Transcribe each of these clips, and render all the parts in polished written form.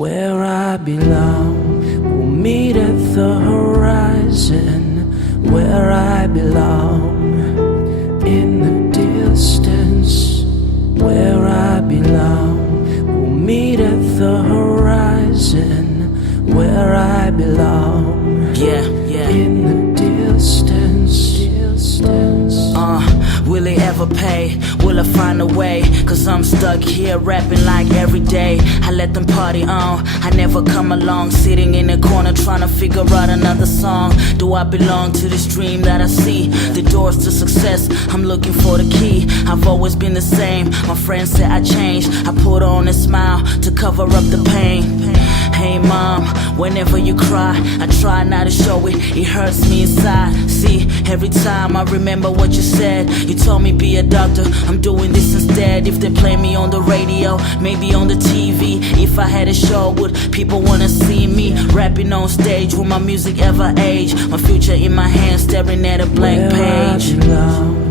Where I belong, we'll meet at the horizon. Where I belong, in the distance. Where I belong, we'll meet at the horizon. Where I belong, in the distance. Will it ever pay? Will I find a way? Cause I'm stuck here rapping like every day. I let them party on, I never come along. Sitting in a corner trying to figure out another song. Do I belong to this dream that I see? The doors to success, I'm looking for the key. I've always been the same, my friends say I changed. I put on a smile to cover up the pain. Hey mom, whenever you cry, I try not to show it, it hurts me inside. See, every time I remember what you said. You told me be a doctor, I'm doing this instead. If they play me on the radio, maybe on the TV. If I had a show, would people wanna see me rapping on stage? Will my music ever age? My future in my hands, staring at a blank page. Where I belong,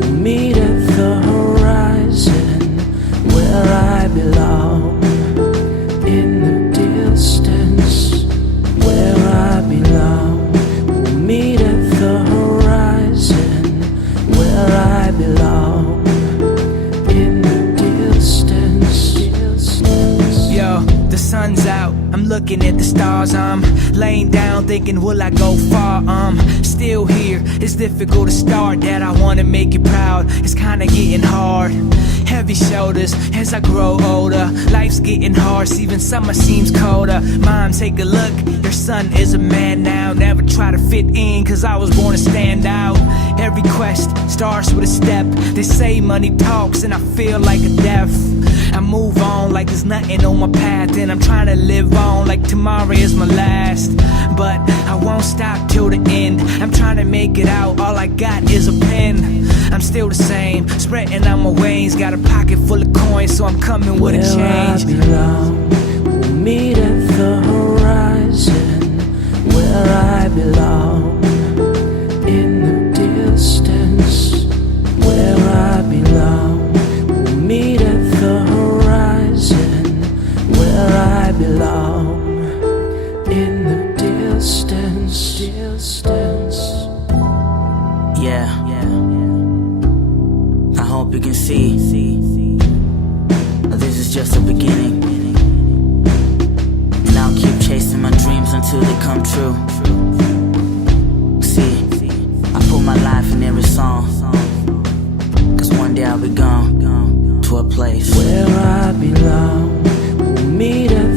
we'll meet at the horizon. Where I belong, in the distance. Where I belong, we'll meet at the horizon. Where I belong, in the distance. Yo, the sun's out, I'm looking at the stars. I'm laying down thinking, will I go far? Still here, it's difficult to start. That I wanna make you proud, it's kinda getting hard. Heavy shoulders as I grow older. Life's getting harsh, even summer seems colder. Mom, take a look, your son is a man now. Never try to fit in, cause I was born to stand out. Every quest starts with a step. They say money talks and I feel like a deaf. I move on like there's nothing on my path, and I'm trying to live on like tomorrow is my last. But I won't stop till the end. I'm trying to make it out, all I got is a pen. I'm still the same, spreading out my wings. Got a pocket full of coins, so I'm coming with a change. Where I belong, we'll meet at the horizon. Where I belong, in the distance. Where I belong, we'll meet at the horizon. Where I belong, in the distance. Yeah. I hope you can see this is just the beginning, and I'll keep chasing my dreams until they come true. See, I put my life in every song, cause one day I'll be gone to a place where I belong. We'll meet at